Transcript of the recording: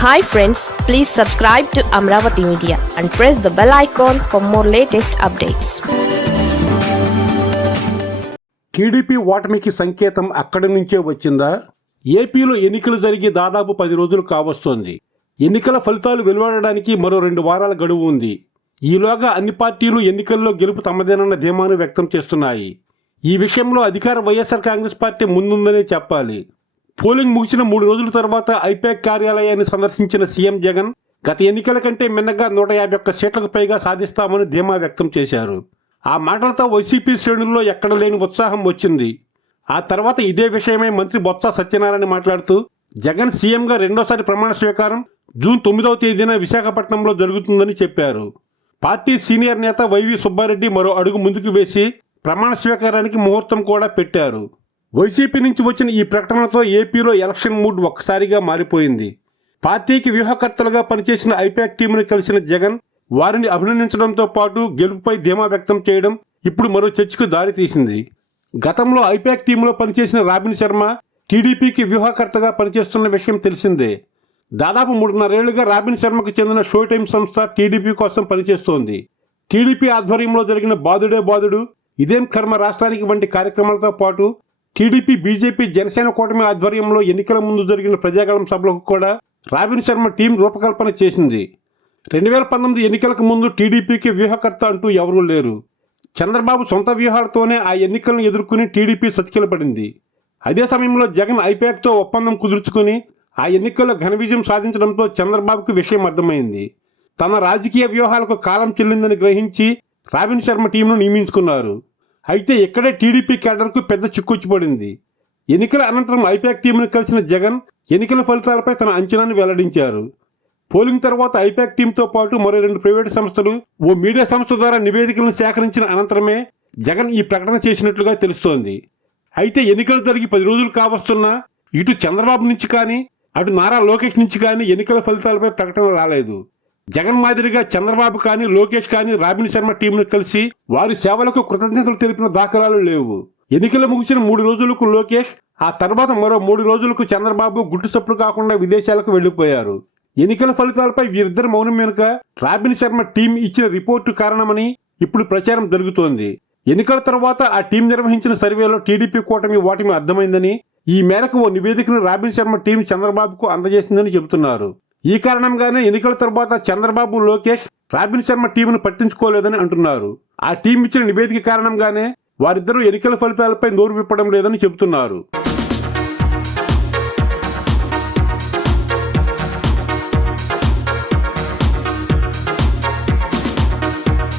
Hi friends please subscribe to Amaravati media and press the bell icon for more latest updates TDP ఓటమికి సంకేతం అక్కడి నుంచే వచ్చిందా? ఏపీలో ఎన్నికలు జరిగి దాదాపు పది రోజులు కావస్తోంది. ఎన్నికల ఫలితాలు వెలువడడానికి మరో రెండు వారాల గడువు ఉంది. ఈలోగా అన్ని పార్టీలు ఎన్నికల్లో గెలుపు తమదేనన్న ధీమాను వ్యక్తం చేస్తున్నాయి. ఈ విషయంలో అధికార వైఎస్ఆర్ కాంగ్రెస్ పార్టీ ముందుందనే చెప్పాలి. పోలింగ్ ముగిసిన మూడు రోజుల తర్వాత ఐపాక్ కార్యాలయాన్ని సందర్శించిన సీఎం జగన్ గత ఎన్నికల కంటే మిన్నగా నూట యాభై ఒక్క సీట్లకు పైగా సాధిస్తామని ధీమా వ్యక్తం చేశారు. ఆ మాటలతో వైసీపీ శ్రేణుల్లో ఎక్కడ లేని ఉత్సాహం వచ్చింది. ఆ తర్వాత ఇదే విషయమై మంత్రి బొత్స సత్యనారాయణ మాట్లాడుతూ జగన్ సీఎంగా రెండోసారి ప్రమాణ స్వీకారం జూన్ తొమ్మిదవ తేదీన విశాఖపట్నంలో జరుగుతుందని చెప్పారు. పార్టీ సీనియర్ నేత వైవి సుబ్బారెడ్డి మరో అడుగు ముందుకు వేసి ప్రమాణ స్వీకారానికి ముహూర్తం కూడా పెట్టారు. వైసీపీ నుంచి వచ్చిన ఈ ప్రకటనతో ఏపీలో ఎలక్షన్ మూడ్ ఒక్కసారిగా మారిపోయింది. పార్టీకి వ్యూహకర్తలుగా పనిచేసిన ఐపాక్ టీంను కలిసిన జగన్ వారిని అభినందించడంతో పాటు గెలుపుపై ధీమా వ్యక్తం చేయడం ఇప్పుడు మరో చర్చకు దారితీసింది గతంలో ఐపాక్ టీంలో పనిచేసిన రాబిన్ శర్మ టీడీపీకి వ్యూహకర్తగా పనిచేస్తున్న విషయం తెలిసిందే. దాదాపు మూడున్నరేళ్ళుగా రాబిన్ శర్మకు చెందిన షో టైం సంస్థ టీడీపీ కోసం పనిచేస్తోంది. టీడీపీ ఆధ్వర్యంలో జరిగిన బాదుడే బాదుడు ఇదేం కర్మ రాష్ట్రానికి వంటి కార్యక్రమాలతో పాటు టీడీపీ బీజేపీ జనసేన కూటమి ఆధ్వర్యంలో ఎన్నికల ముందు జరిగిన ప్రజాగళం సభలకు కూడా రాబిన్ శర్మ టీం రూపకల్పన చేసింది. రెండు వేల పంతొమ్మిది ఎన్నికలకు ముందు టీడీపీకి వ్యూహకర్త అంటూ ఎవరూ లేరు. చంద్రబాబు సొంత వ్యూహాలతోనే ఆ ఎన్నికలను ఎదుర్కొని టీడీపీ సతికిలపడింది అదే సమయంలో జగన్ ఐపాక్తో ఒప్పందం కుదుర్చుకుని ఆ ఎన్నికల్లో ఘన విజయం సాధించడంతో చంద్రబాబుకు విషయం అర్థమైంది. తన రాజకీయ వ్యూహాలకు కాలం చెల్లిందని గ్రహించి రాబిన్ శర్మ టీంను నియమించుకున్నారు. అయితే ఇక్కడే టీడీపీ కేడర్కు పెద్ద చిక్కుచ్చిపడింది. ఎన్నికల అనంతరం ఐపాక్ టీంను కలిసిన జగన్ ఎన్నికల ఫలితాలపై తన అంచనాను వెల్లడించారు. పోలింగ్ తర్వాత ఐపాక్ టీంతో పాటు మరో రెండు ప్రైవేటు సంస్థలు ఓ మీడియా సంస్థ ద్వారా నివేదికలను సేకరించిన అనంతరమే జగన్ ఈ ప్రకటన చేసినట్లుగా తెలుస్తోంది. అయితే ఎన్నికలు జరిగి పది రోజులు కావస్తున్నా ఇటు చంద్రబాబు నుంచి కానీ అటు నారా లోకేష్ నుంచి కానీ ఎన్నికల ఫలితాలపై ప్రకటన రాలేదు. జగన్ మాదిరిగా చంద్రబాబు కానీ లోకేష్ కానీ రాబిన్ శర్మ టీంను కలిసి వారి సేవలకు కృతజ్ఞతలు తెలిపిన దాఖలాలు లేవు. ఎన్నికలు ముగిసిన మూడు రోజులకు లోకేష్ ఆ తర్వాత మరో మూడు రోజులకు చంద్రబాబు గుట్టు చప్పుడు కాకుండా విదేశాలకు వెళ్ళిపోయారు ఎన్నికల ఫలితాలపై వీరిద్దరు మౌనం వెనుక రాబిన్ శర్మ టీం ఇచ్చిన రిపోర్టు కారణమని ఇప్పుడు ప్రచారం జరుగుతోంది. ఎన్నికల తర్వాత ఆ టీం నిర్వహించిన సర్వేలో టీడీపీ కూటమి ఓటమి అర్థమైందని ఈ మేరకు ఓ నివేదికను రాబిన్ శర్మ టీం చంద్రబాబుకు అందజేసిందని చెబుతున్నారు. ఈ కారణంగానే ఎన్నికల తర్వాత చంద్రబాబు లోకేష్ రాబిన్ శర్మ టీంను పట్టించుకోలేదని అంటున్నారు. ఆ టీం ఇచ్చిన నివేదిక కారణంగానే వారిద్దరూ ఎన్నికల ఫలితాలపై నోరు విప్పడం లేదని చెబుతున్నారు.